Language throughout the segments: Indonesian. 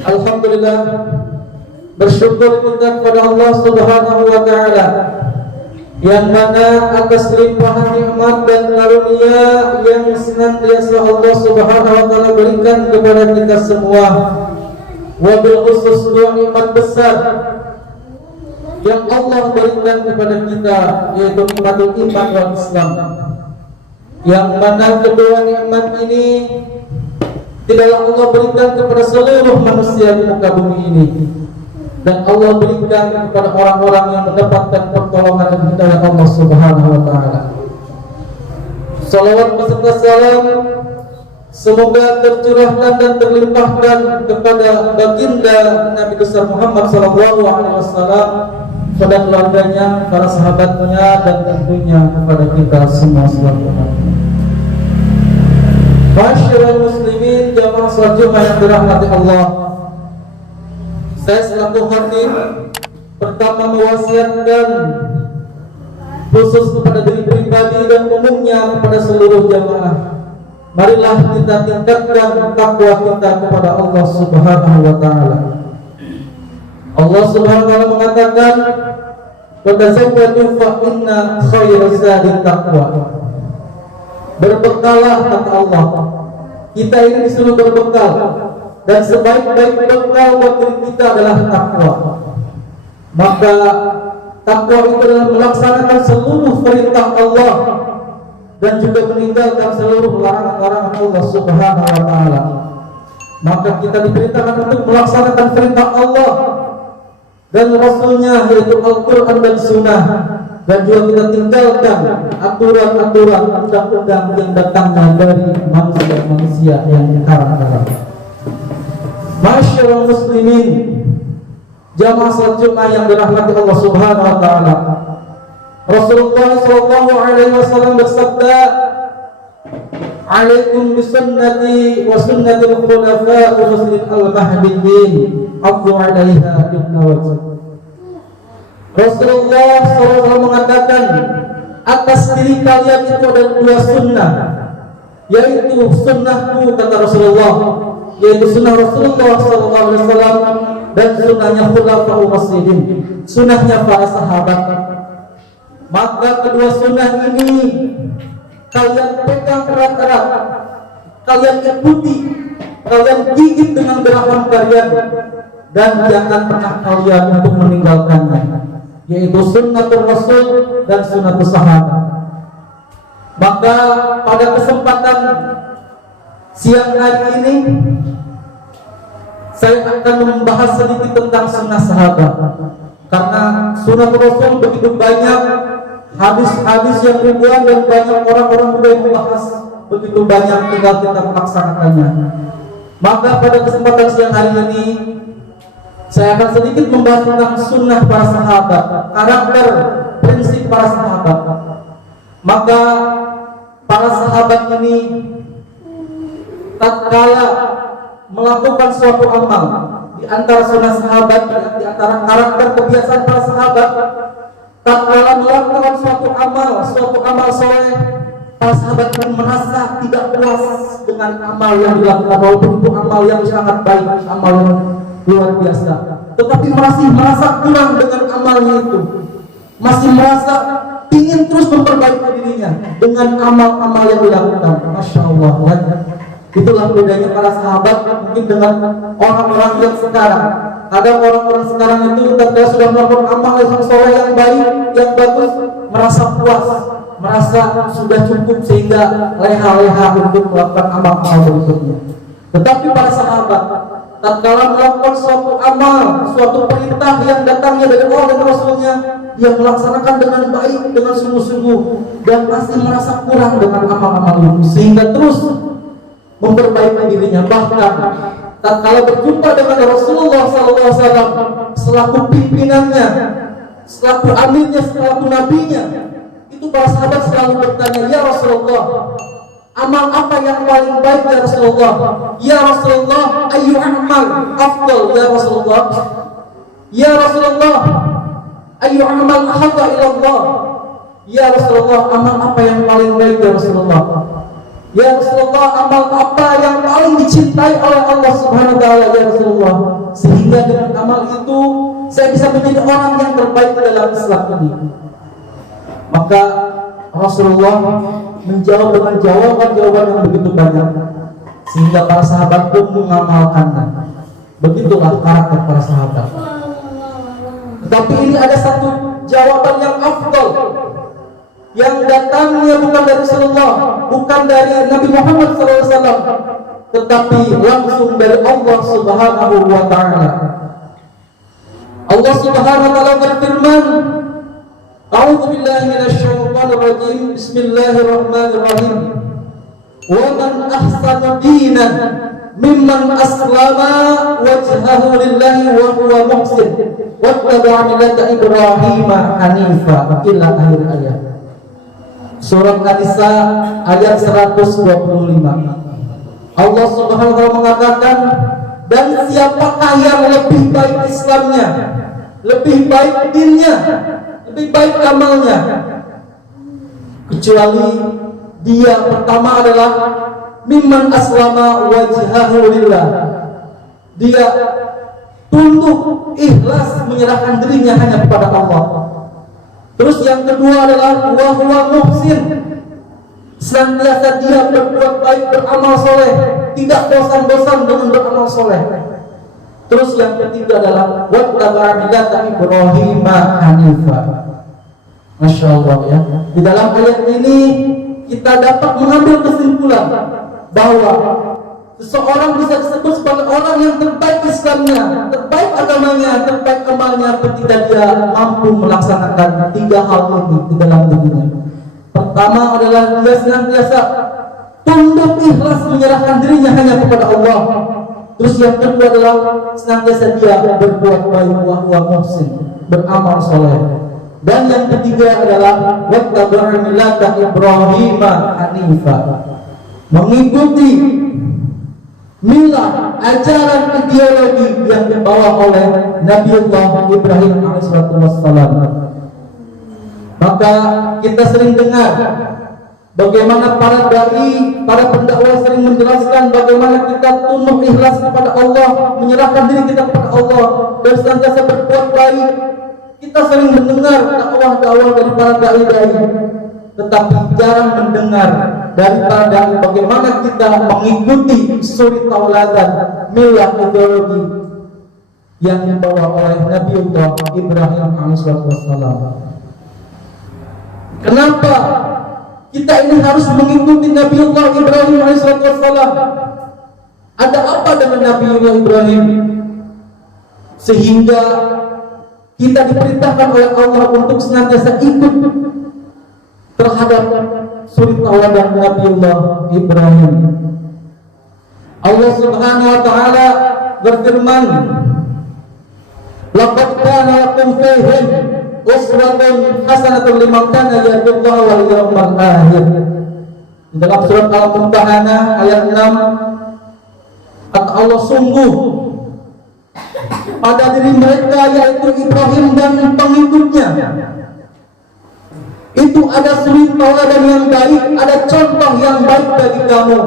Alhamdulillah, bersyukur kita kepada Allah Subhanahu wa taala yang mana atas limpahan nikmat dan karunia yang senantiasa Allah Subhanahu wa taala berikan kepada kita semua. Wabil khusus dua nikmat besar yang Allah berikan kepada kita, yaitu nikmatul iman wal Islam. Yang mana kedua nikmat ini tidaklah Allah berikan kepada seluruh manusia di muka bumi ini, dan Allah berikan kepada orang-orang yang mendapatkan pertolongan dan hidayah Allah Subhanahu wa taala. Salawat beserta salam semoga tercurahkan dan terlimpahkan kepada baginda Nabi besar Muhammad sallallahu alaihi wasallam, pada keluarganya, para sahabatnya, dan tentunya kepada kita semua selamanya. Masyaallah muslimin, jamaah salat Jumat yang dirahmati Allah. Saya selaku khatib pertama mewasiatkan khusus kepada diri pribadi dan umumnya kepada seluruh jamaah. Marilah kita tingkatkan takwa kita kepada Allah Subhanahu wa taala. Allah Subhanahu wa taala mengatakan, "Wa tazawwadu fa inna khairaz zadi taqwa." Berbekalah, kata Allah. Kita ini disuruh berbekal, dan sebaik-baik bekal buat diri kita adalah takwa. Maka takwa itu adalah melaksanakan seluruh perintah Allah dan juga meninggalkan seluruh larangan-larangan Allah Subhanahu wa taala. Maka kita diperintahkan untuk melaksanakan perintah Allah dan Rasulnya, yaitu Al-Quran dan Sunnah, dan juga kita tinggalkan aturan-aturan undang-undang yang datangnya dari manusia-manusia yang haram-haram. Masyaallah muslimin, jamaah salat Jumat yang dirahmati Allah Subhanahu wa taala. Rasulullah sallallahu alaihi wasallam bersabda, "Alaikum bisunnati wa sunnatil khulafa'ir rasyidin al-mahdiyyin, 'addu 'alaiha bin nawajib." Rasulullah SAW mengatakan, atas diri kalian itu ada dua sunnah, yaitu sunnahku, kata Rasulullah, yaitu sunnah Rasulullah SAW, dan sunnahnya khulafa'ur rasyidin, sunnahnya para sahabat. Maka kedua sunnah ini kalian pegang erat-erat, kalian ikuti, kalian gigit dengan geraham kalian, dan jangan pernah kalian untuk meninggalkannya, yaitu sunnatul Rasul dan sunnatul sahabat. Maka pada kesempatan siang hari ini saya akan membahas sedikit tentang sunnah sahabat, karena sunnatul Rasul begitu banyak, hadis-hadis yang ribuan, dan banyak orang-orang juga yang membahas begitu banyak, tinggal kita melaksanakannya. Maka pada kesempatan siang hari ini saya akan sedikit membahas tentang sunnah para sahabat, karakter, prinsip para sahabat. Maka para sahabat ini tatkala melakukan suatu amal, di antara sunnah sahabat, di antara karakter kebiasaan para sahabat, tatkala melakukan suatu amal soleh, para sahabat pun merasa tidak puas dengan amal yang dilakukan, walaupun itu amal yang sangat baik, amal yang luar biasa, tetapi masih merasa kurang dengan amalnya itu, masih merasa ingin terus memperbaiki dirinya dengan amal-amal yang dilakukan. Masya Allah, ya. Itulah bedanya para sahabat mungkin dengan orang-orang yang sekarang. Kadang orang-orang sekarang itu ketika sudah melakukan amal yang soleh, yang baik, yang bagus, merasa puas, merasa sudah cukup, sehingga leha-leha untuk melakukan amal-amal berikutnya. Tetapi para sahabat tatkala melakukan suatu amal, suatu perintah yang datangnya dari Allah dan Rasulnya, dia melaksanakan dengan baik, dengan sungguh-sungguh, dan masih merasa kurang dengan amal-amal itu, sehingga terus memperbaiki dirinya. Bahkan tatkala berjumpa dengan Rasulullah SAW selaku pimpinannya, selaku amirnya, selaku nabinya, itu para sahabat selalu bertanya, "Ya Rasulullah, amal apa yang paling baik ya Rasulullah? Ya Rasulullah, ayu amal afdal ya Rasulullah? Ya Rasulullah, ayu amal ahabba ila Allah? Ya Rasulullah, amal apa yang paling baik ya Rasulullah?" Ya Rasulullah, amal apa yang paling dicintai oleh Allah Subhanahu wa taala ya Rasulullah, sehingga dengan amal itu saya bisa menjadi orang yang terbaik dalam Islam ini. Maka Rasulullah menjawab dengan jawaban-jawaban yang begitu banyak, sehingga para sahabat pun mengamalkannya. Begitulah karakter para sahabat. Tetapi ini ada satu jawaban yang afdal, yang datangnya bukan dari Rasulullah, bukan dari Nabi Muhammad SAW, tetapi langsung dari Allah Subhanahu wa taala. Allah Subhanahu wa taala berfirman, A'udzu billahi minasyaitonir rajim. Bismillahirrahmanirrahim. Wa man ahsanu dinan mimman aslama wajhahu lillahi wa huwa muhsin wattaba'a millata Ibrahim hanifa. Ila akhir ayat. Surat An-Nisa ayat 125. Allah Subhanahu wa taala mengatakan, dan siapakah yang lebih baik Islamnya, lebih baik dinnya, lebih baik amalnya, kecuali dia pertama adalah mimman aslama wajhahu lillah. Dia tunduk ikhlas menyerahkan dirinya hanya kepada Allah. Terus yang kedua adalah wa huwa muhsin, senantiasa dia berbuat baik, beramal soleh, tidak bosan-bosan dengan beramal soleh. Terus yang ketiga adalah wattaba'a millata Ibrahim hanifa. Masya Allah ya. Di dalam ayat ini kita dapat mengambil kesimpulan bahwa seseorang bisa disebut sebagai orang yang terbaik Islamnya, terbaik agamanya, terbaik amalnya ketika dia mampu melaksanakan tiga hal ini di dalam dirinya. Pertama adalah dia senantiasa tunduk ikhlas menyerahkan dirinya hanya kepada Allah. Terus yang kedua adalah senantiasa dia berbuat baik, wa muhsin, beramal soleh. Dan yang ketiga adalah wattaba'a millata Ibrahim hanifa, mengikuti milah, ajaran, ideologi yang dibawa oleh Nabiullah Ibrahim alaihissalam. Maka kita sering dengar bagaimana para dai, para pendakwah sering menjelaskan bagaimana kita tunduk ikhlas kepada Allah, menyerahkan diri kita kepada Allah dan senantiasa berbuat baik. Kita sering mendengar dakwah-dakwah dari para dai-dai, tetapi jarang mendengar dari para dai bagaimana kita mengikuti suri tauladan milah ideologi yang dibawa oleh Nabiullah Ibrahim alaihissalam. Kenapa kita ini harus mengikuti Nabiullah Ibrahim alaihissalam? Ada apa dengan Nabiullah Ibrahim sehingga kita diperintahkan oleh Allah untuk senantiasa ikut terhadap suri tauladan Nabiullah Ibrahim? Allah Subhanahu wa taala berfirman, laqad kana lakum fihim uswatun hasanatun liman kana yarjullaha wal yawmal akhir. Di dalam surat Al-Mumtahanah ayat 6, kata Allah, sungguh pada diri mereka, yaitu Ibrahim dan pengikutnya, itu ada suri tauladan yang baik, ada contoh yang baik bagi kamu,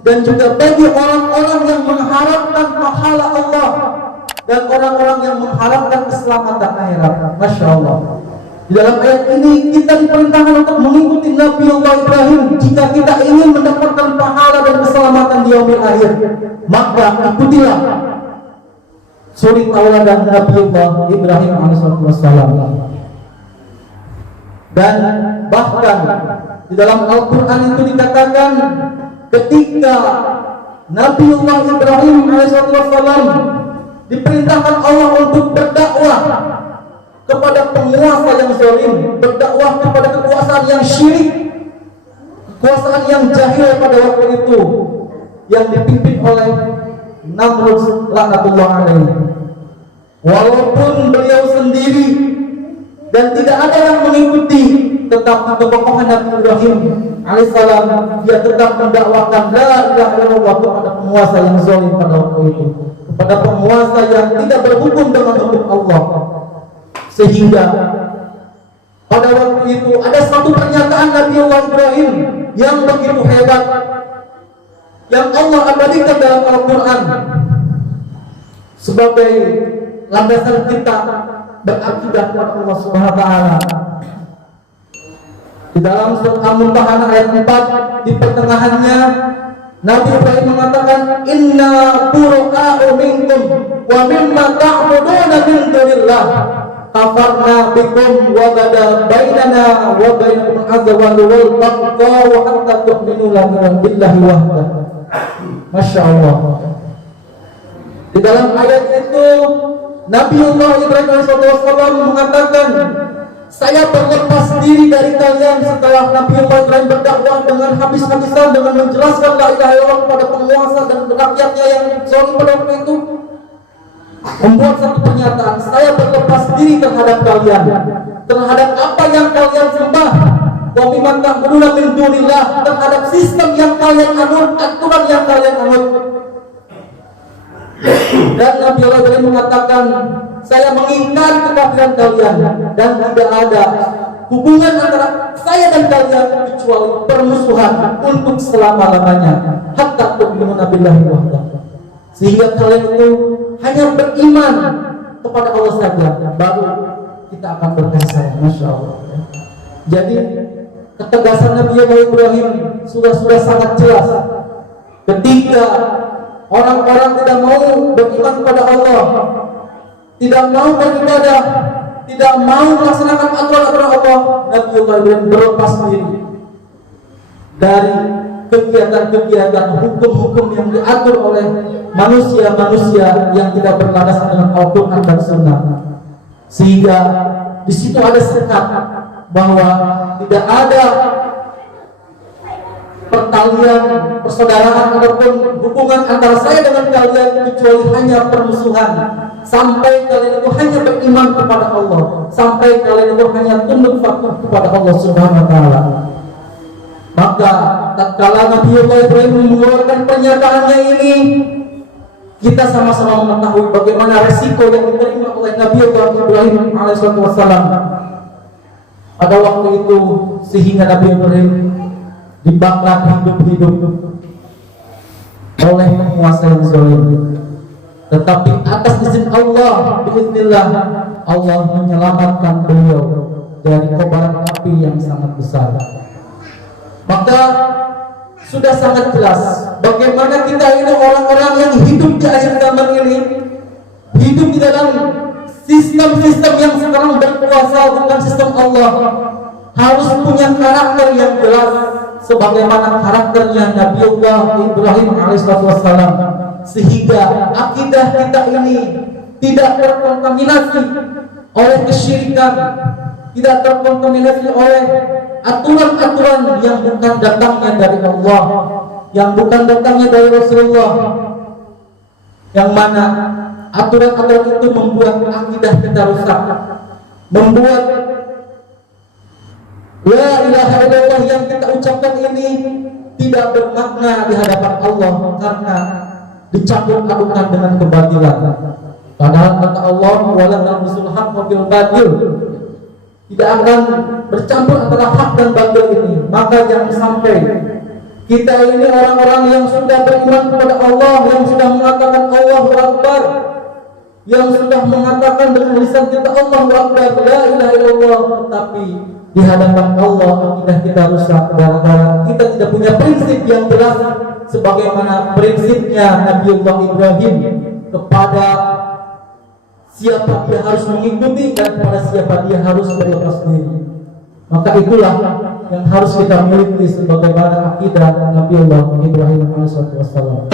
dan juga bagi orang-orang yang mengharapkan pahala Allah dan orang-orang yang mengharapkan keselamatan akhirat. Masya Allah. Di dalam ayat ini kita diperintahkan untuk mengikuti Nabiullah Ibrahim. Jika kita ingin mendapatkan pahala dan keselamatan di yaumil akhir, maka ikutilah suri tauladan Nabiullah Ibrahim alaihissalam. Dan bahkan di dalam Al-Quran itu dikatakan ketika Nabiullah Ibrahim alaihissalam diperintahkan Allah untuk berdakwah kepada penguasa yang zalim, berdakwah kepada kekuasaan yang syirik, kekuasaan yang jahil pada waktu itu yang dipimpin oleh Namrud laknatullah alaihi. Walaupun beliau sendiri dan tidak ada yang mengikuti, tetapi kekokohan Nabi Ibrahim alaihissalam, dia tetap mendakwakan la ilaha illallah kepada penguasa yang zalim pada waktu itu, kepada penguasa yang tidak berhukum dengan hukum Allah. Sehingga pada waktu itu ada satu pernyataan Nabiullah Ibrahim yang begitu hebat, yang Allah abadikan dalam Al-Quran sebagai landasan kita berakidah kepada Allah Subhanahu wa taala. Di dalam surat Al-Mumtahanah ayat 4 di pertengahannya Nabi Ibrahim mengatakan, inna bura'u minkum wa mimma ta'buduna min dunillah kafarna bikum wa bada bainana wa bainakum azawal wal taqwa wa hatta tu'minu billahi wahdah. Masya Allah. Di dalam ayat itu Nabiullah Ibrahim alaihissalam mengatakan, saya berlepas diri dari kalian setelah Nabiullah Ibrahim berdakwah dengan habis-habisan dengan menjelaskan la ilaha illallah kepada penguasa dan rakyatnya yang zalim pada waktu itu, membuat satu pernyataan, saya berlepas diri terhadap kalian, terhadap apa yang kalian sembah, wa mimma ta'buduna min dunillah, terhadap sistem yang kalian anut, aturan yang kalian anut. Dan Nabi Allah mengatakan, saya mengingkari kekafiran kalian dan tidak ada hubungan antara saya dan kalian kecuali permusuhan untuk selama-lamanya hatta tu'minu billahi wahdah. Sehingga kalian itu hanya beriman kepada Allah saja, baru kita akan berkasih. Masya Allah. Jadi ketegasan Nabi Ibrahim sudah sangat jelas. Ketika orang-orang tidak mau beriman kepada Allah, tidak mau beribadah, tidak mau melaksanakan aturan-aturan Allah, Nabi Ibrahim berlepas diri dari kegiatan-kegiatan hukum-hukum yang diatur oleh manusia-manusia yang tidak berlandasan dengan Al-Quran dan Sunnah. Sehingga di situ ada sekat bahwa tidak ada pertalian, persaudaraan ataupun hubungan antara saya dengan kalian kecuali hanya permusuhan. Sampai kalian itu hanya beriman kepada Allah, sampai kalian itu hanya tunduk patuh kepada Allah Subhanahu wa taala. Maka tatkala Nabi Ibrahim mengeluarkan pernyataannya ini, kita sama-sama mengetahui bagaimana resiko yang diterima oleh Nabi Ibrahim alaihissalam pada waktu itu, sehingga Nabi Ibrahim dibakar hidup-hidup oleh penguasa yang zalim. Tetapi atas izin Allah, biiznillah, Allah menyelamatkan beliau dari kobaran api yang sangat besar. Maka sudah sangat jelas bagaimana kita ini orang-orang yang hidup di akhir zaman ini, hidup di dalam sistem-sistem yang sekarang berkuasa, bukan sistem Allah, harus punya karakter yang jelas sebagaimana karakternya Nabiullah Ibrahim alaihissalam, sehingga akidah kita ini tidak terkontaminasi oleh kesyirikan, tidak terkontaminasi oleh aturan-aturan yang bukan datangnya dari Allah, yang bukan datangnya dari Rasulullah, yang mana aturan-aturan itu membuat akidah kita rusak, membuat la ilaha illallah yang kita ucapkan ini tidak bermakna di hadapan Allah karena dicampur adukan dengan kebatilan. Padahal kata Allah, wala talbisul haqqa bil batil, tidak akan bercampur antara hak dan batil ini. Maka jangan sampai kita ini orang-orang yang sudah beriman kepada Allah, yang sudah mengatakan Allahu Akbar, yang sudah mengatakan dengan lisan kita Allahu Akbar, la ilaha illallah, tetapi di hadapan Allah akidah kita rusak gara-gara kita tidak punya prinsip yang jelas sebagaimana prinsipnya Nabiullah Ibrahim kepada siapa dia harus mengikuti dan kepada siapa dia harus berlepas diri. Maka itulah yang harus kita miliki sebagaimana akidah Nabiullah Ibrahim alaihissalam.